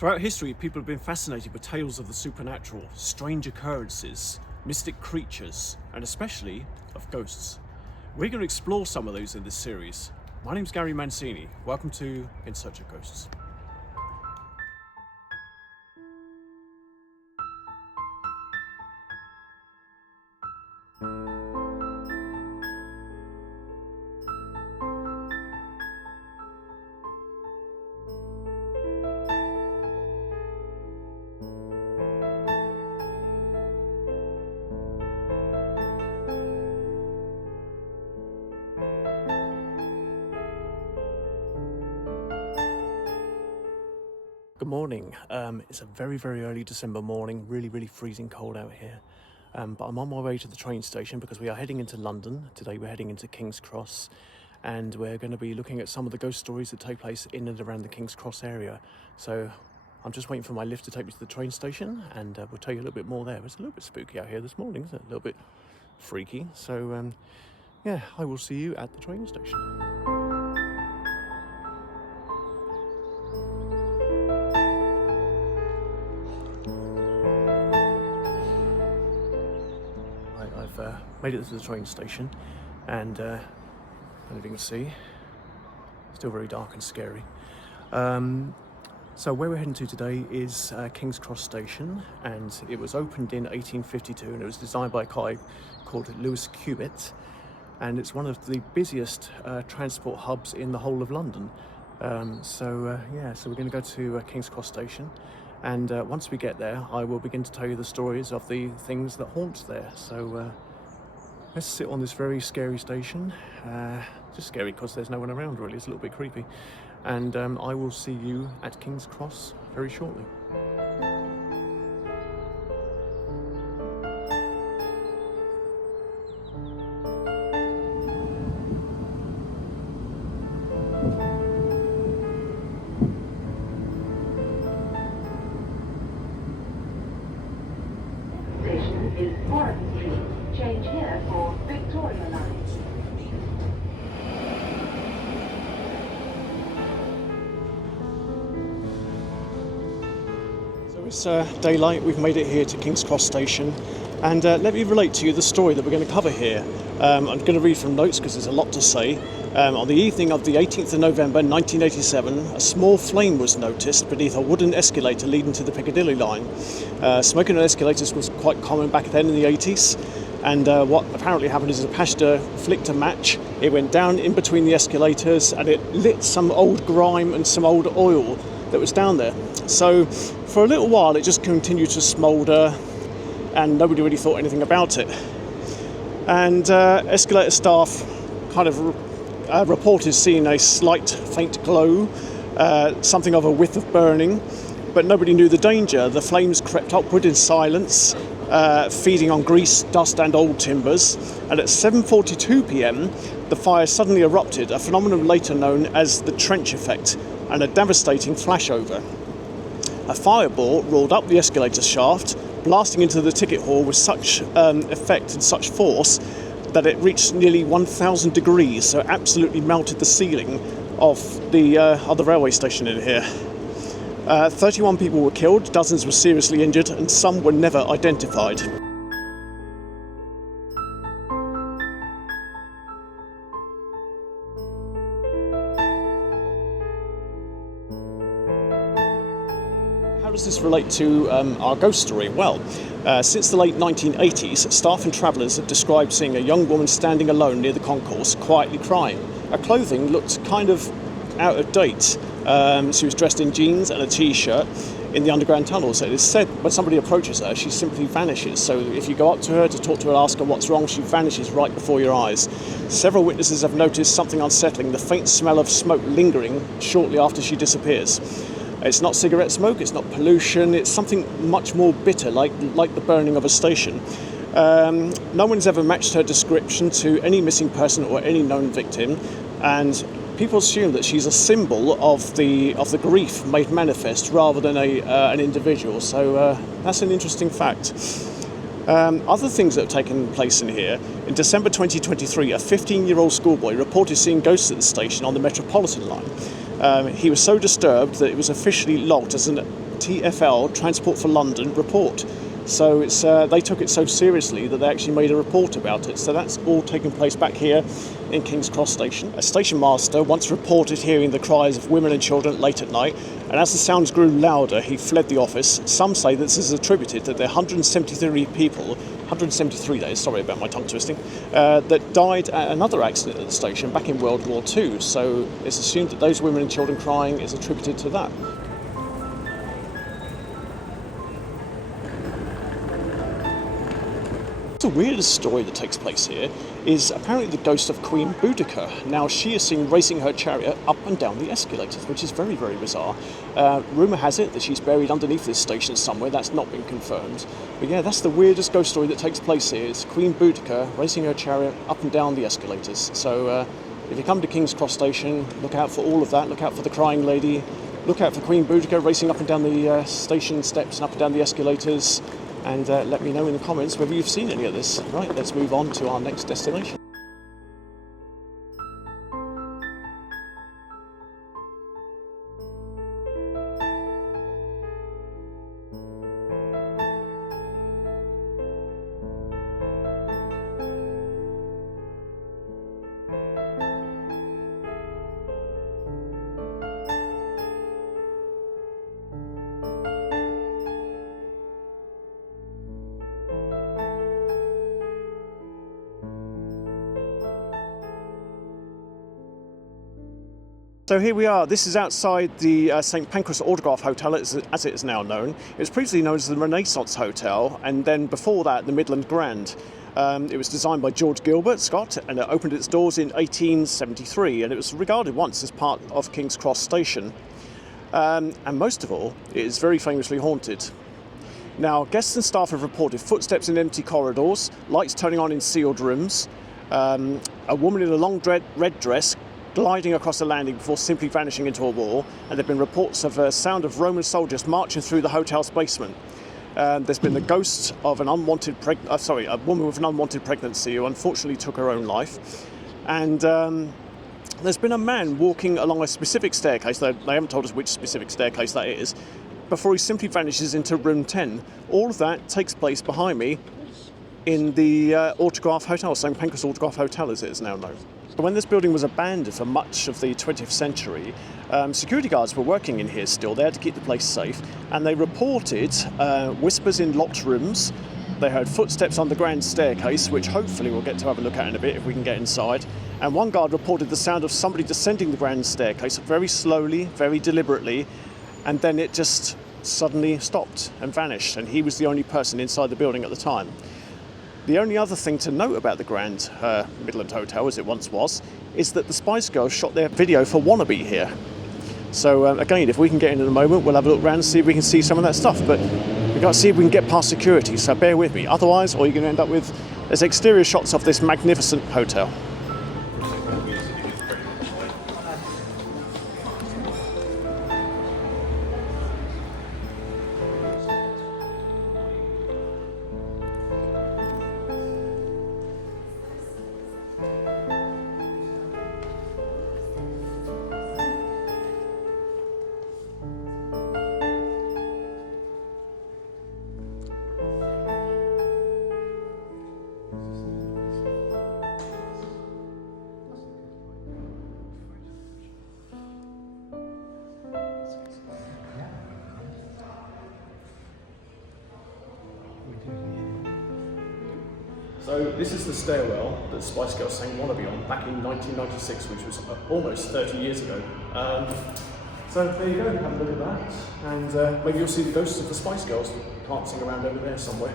Throughout history, people have been fascinated with tales of the supernatural, strange occurrences, mystic creatures, and especially of ghosts. We're going to explore some of those in this series. My name's Gary Mancini. Welcome to In Search of Ghosts. Good morning. It's a very early December morning, really freezing cold out here. But I'm on my way to the train station because we are heading into London. Today we're heading into King's Cross and we're going to be looking at some of the ghost stories that take place in and around the King's Cross area. So I'm just waiting for my lift to take me to the train station and we'll tell you a little bit more there. It's a little bit spooky out here this morning, isn't it? A little bit freaky. So yeah, I will see you at the train station. I've made it to the train station and as you can see, still very dark and scary. So where we're heading to today is King's Cross Station, and it was opened in 1852 and it was designed by a guy called Louis Cubitt, and it's one of the busiest transport hubs in the whole of London. So we're going to go to King's Cross Station, and once we get there I will begin to tell you the stories of the things that haunt there. So let's sit on this very scary station. Just scary because there's no one around really, it's a little bit creepy. And I will see you at King's Cross very shortly. Station is Warnabe Street. Change here for Victoria Line. It's daylight, we've made it here to King's Cross Station, and let me relate to you the story that we're going to cover here. I'm going to read from notes because there's a lot to say. On the evening of the 18th of November 1987, a small flame was noticed beneath a wooden escalator leading to the Piccadilly line. Smoking on escalators was quite common back then in the 80s, and what apparently happened is a passenger flicked a match, it went down in between the escalators and it lit some old grime and some old oil that was down there. So for a little while it just continued to smoulder and nobody really thought anything about it. And escalator staff kind of reported seeing a slight faint glow, something of a whiff of burning, but nobody knew the danger. The flames crept upward in silence, feeding on grease, dust and old timbers, and at 7:42 p.m. the fire suddenly erupted, a phenomenon later known as the trench effect, and a devastating flashover. A fireball roared up the escalator shaft, blasting into the ticket hall with such effect and such force that it reached nearly 1,000 degrees, so absolutely melted the ceiling of the railway station in here. 31 people were killed, dozens were seriously injured, and some were never identified. How does this relate to our ghost story? Well, since the late 1980s, staff and travellers have described seeing a young woman standing alone near the concourse, quietly crying. Her clothing looked kind of out of date. She was dressed in jeans and a t-shirt in the underground tunnel. So it is said when somebody approaches her, she simply vanishes. So if you go up to her to talk to her and ask her what's wrong, she vanishes right before your eyes. Several witnesses have noticed something unsettling, the faint smell of smoke lingering shortly after she disappears. It's not cigarette smoke, it's not pollution, it's something much more bitter, like the burning of a station. No one's ever matched her description to any missing person or any known victim, and people assume that she's a symbol of the grief made manifest rather than an individual. So that's an interesting fact. Other things that have taken place in here: in December 2023, a 15-year-old schoolboy reported seeing ghosts at the station on the Metropolitan line. He was so disturbed that it was officially logged as an TfL, Transport for London, report. So it's they took it so seriously that they actually made a report about it. So that's all taking place back here in King's Cross Station. A station master once reported hearing the cries of women and children late at night, and as the sounds grew louder, he fled the office. Some say this is attributed to the 173 people, 173 days, sorry about my tongue twisting, that died at another accident at the station back in World War II. So it's assumed that those women and children crying is attributed to that. The weirdest story that takes place here is apparently the ghost of Queen Boudica. Now, she is seen racing her chariot up and down the escalators, which is very, very bizarre. Rumour has it that she's buried underneath this station somewhere. That's not been confirmed. But yeah, that's the weirdest ghost story that takes place here. It's Queen Boudica racing her chariot up and down the escalators. So if you come to King's Cross Station, look out for all of that. Look out for the crying lady. Look out for Queen Boudica racing up and down the station steps and up and down the escalators. And let me know in the comments whether you've seen any of this. Right, let's move on to our next destination. So here we are. This is outside the St Pancras Autograph Hotel, as it is now known. It was previously known as the Renaissance Hotel, and then before that, the Midland Grand. It was designed by George Gilbert Scott, and it opened its doors in 1873, and it was regarded once as part of King's Cross Station. And most of all, it is very famously haunted. Now, guests and staff have reported footsteps in empty corridors, lights turning on in sealed rooms, a woman in a long red dress gliding across the landing before simply vanishing into a wall, and there have been reports of a sound of Roman soldiers marching through the hotel's basement. There's been the ghost of a woman with an unwanted pregnancy who unfortunately took her own life, and there's been a man walking along a specific staircase. They haven't told us which specific staircase that is, before he simply vanishes into room 10. All of that takes place behind me in the Autograph Hotel, St Pancras Autograph Hotel as it is now known. When this building was abandoned for much of the 20th century, security guards were working in here still, there to keep the place safe, and they reported whispers in locked rooms. They heard footsteps on the grand staircase, which hopefully we'll get to have a look at in a bit if we can get inside. And one guard reported the sound of somebody descending the grand staircase very slowly, very deliberately, and then it just suddenly stopped and vanished, and he was the only person inside the building at the time. The only other thing to note about the Grand Midland Hotel, as it once was, is that the Spice Girls shot their video for Wannabee here. So again, if we can get in a moment, we'll have a look around and see if we can see some of that stuff. But we've got to see if we can get past security, so bear with me. Otherwise, all you're going to end up with is exterior shots of this magnificent hotel. So this is the stairwell that Spice Girls sang Wannabe on back in 1996, which was almost 30 years ago. So there you go, have a look at that, and maybe you'll see the ghosts of the Spice Girls dancing around over there somewhere.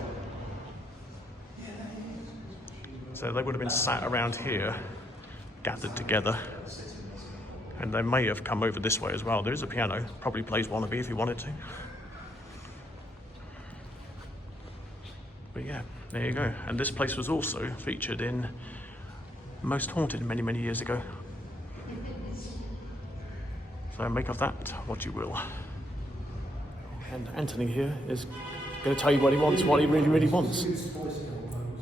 So they would have been sat around here, gathered together, and they may have come over this way as well. There is a piano, probably plays Wannabe if you wanted to. But yeah, there you go. And this place was also featured in Most Haunted many, many years ago. So make of that what you will. And Anthony here is going to tell you what he wants, what he really, really wants.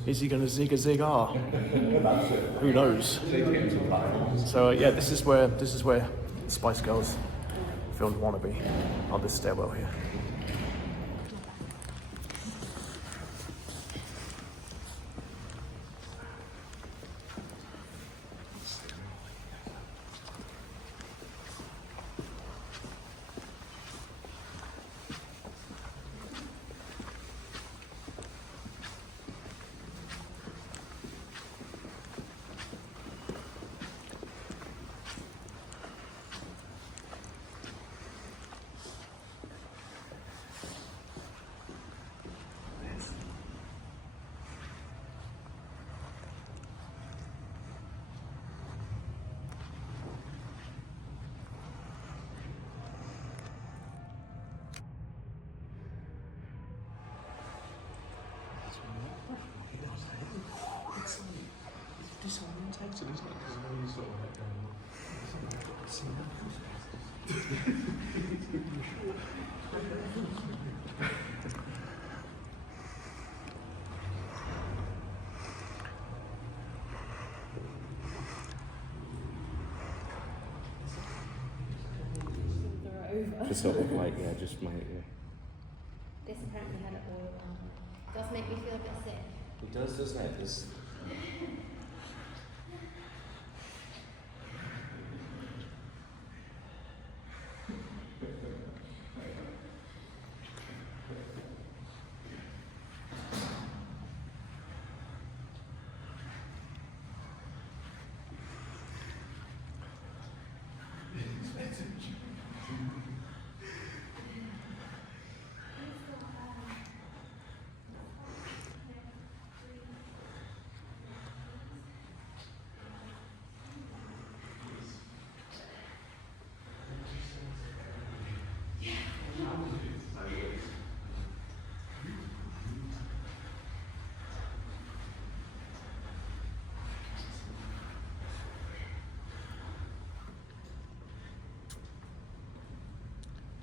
Is he going to zig a zig ah? Who knows? So yeah, this is where Spice Girls filmed Wannabe, on this stairwell here. Just sort of like, yeah, just my, yeah. This apparently had it all around. Does make me feel a bit sick. It does, doesn't it? There's...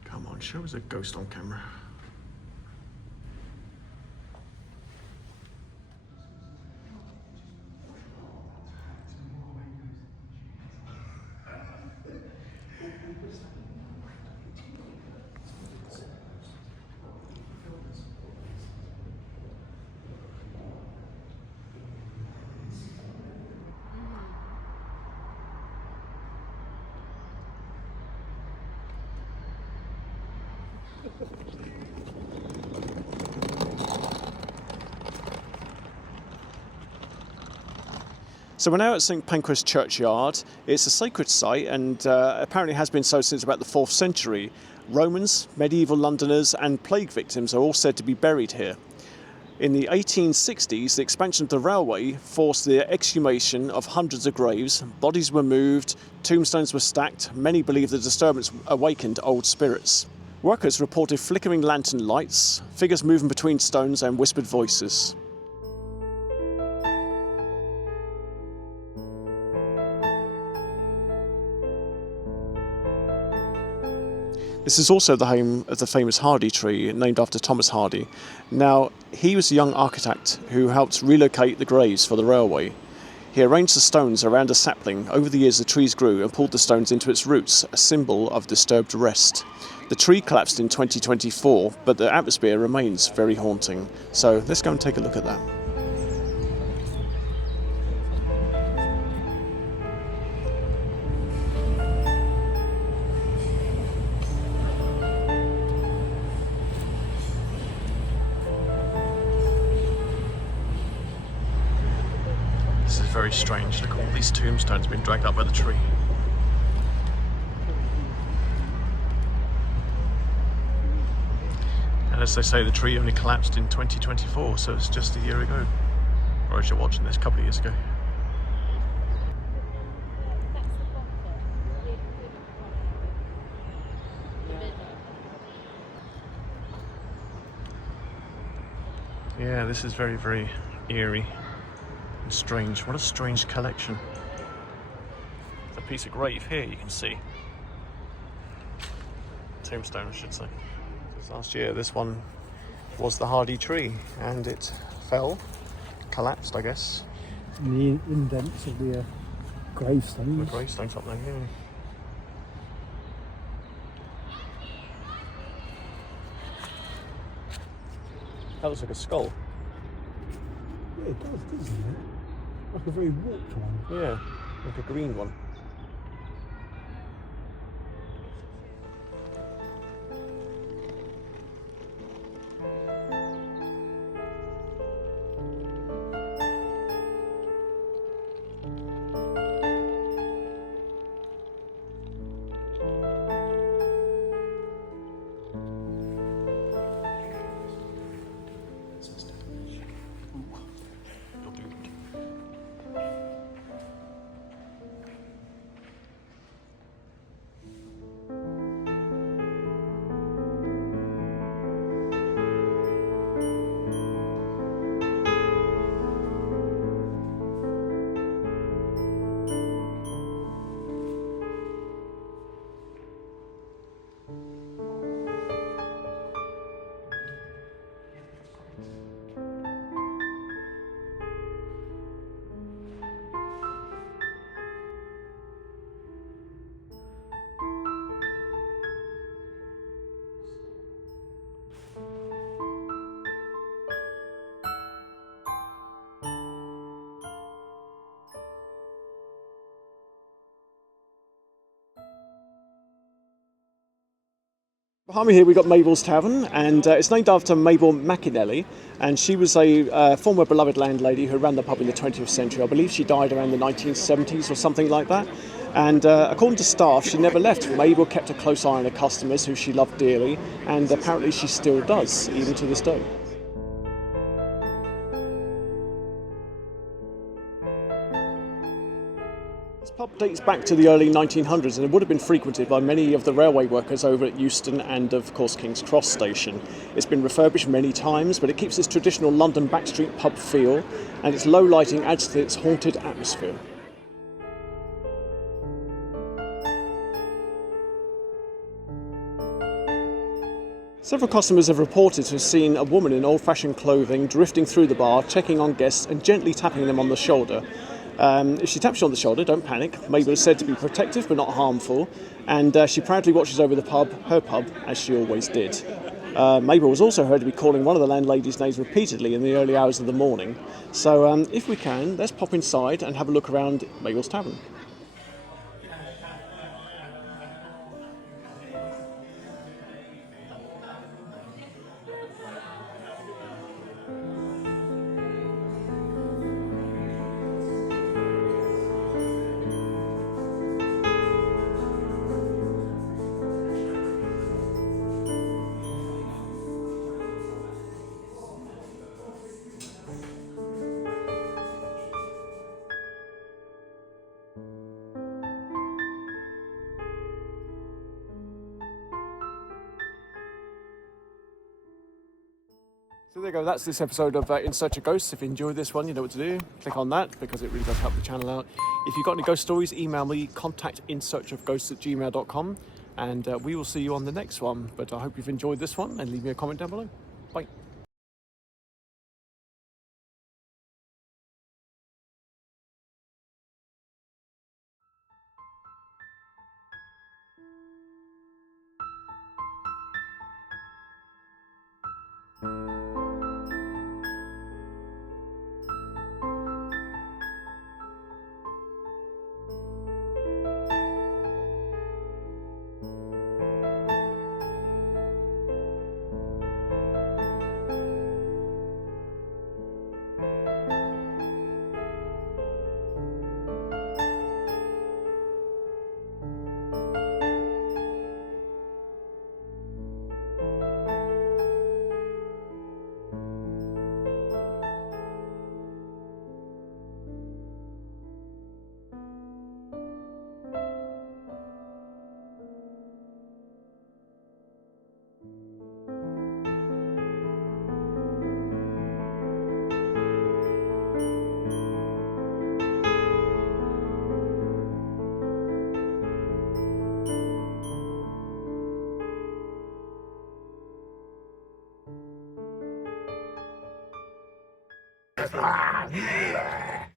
Come on, show us a ghost on camera. So we're now at St Pancras Churchyard. It's a sacred site and apparently has been so since about the 4th century. Romans, medieval Londoners and plague victims are all said to be buried here. In the 1860s, the expansion of the railway forced the exhumation of hundreds of graves. Bodies were moved, tombstones were stacked. Many believe the disturbance awakened old spirits. Workers reported flickering lantern lights, figures moving between stones and whispered voices. This is also the home of the famous Hardy tree, named after Thomas Hardy. Now, he was a young architect who helped relocate the graves for the railway. He arranged the stones around a sapling. Over the years, the trees grew and pulled the stones into its roots, a symbol of disturbed rest. The tree collapsed in 2024, but the atmosphere remains very haunting. So let's go and take a look at that. This is very strange. Look at all these tombstones being dragged up by the tree. And as they say, the tree only collapsed in 2024, so it's just a year ago. Or as you're watching this, a couple of years ago. Yeah, this is very, very eerie and strange. What a strange collection. There's a piece of grave here you can see. Tombstone, I should say. Last year this one was the Hardy tree and it fell, collapsed I guess. And the indents of the gravestones. The gravestones up there, yeah. That looks like a skull. Yeah, it does, doesn't it? Like a very warped one. Yeah, like a green one. Behind me here we've got Mabel's Tavern, and it's named after Mabel McInally, and she was a former beloved landlady who ran the pub in the 20th century. I believe she died around the 1970s or something like that, and according to staff she never left. Mabel kept a close eye on her customers, who she loved dearly, and apparently she still does, even to this day. This pub dates back to the early 1900s, and it would have been frequented by many of the railway workers over at Euston and, of course, King's Cross station. It's been refurbished many times, but it keeps its traditional London backstreet pub feel, and its low lighting adds to its haunted atmosphere. Several customers have reported to have seen a woman in old-fashioned clothing drifting through the bar, checking on guests and gently tapping them on the shoulder. If she taps you on the shoulder, don't panic. Mabel is said to be protective but not harmful, and she proudly watches over the pub, her pub, as she always did. Mabel was also heard to be calling one of the landladies' names repeatedly in the early hours of the morning. So if we can, let's pop inside and have a look around Mabel's Tavern. So there you go, that's this episode of In Search of Ghosts. If you enjoyed this one, you know what to do. Click on that, because it really does help the channel out. If you've got any ghost stories, email me, contactinsearchofghosts@gmail.com, and we will see you on the next one. But I hope you've enjoyed this one, and leave me a comment down below. Bye.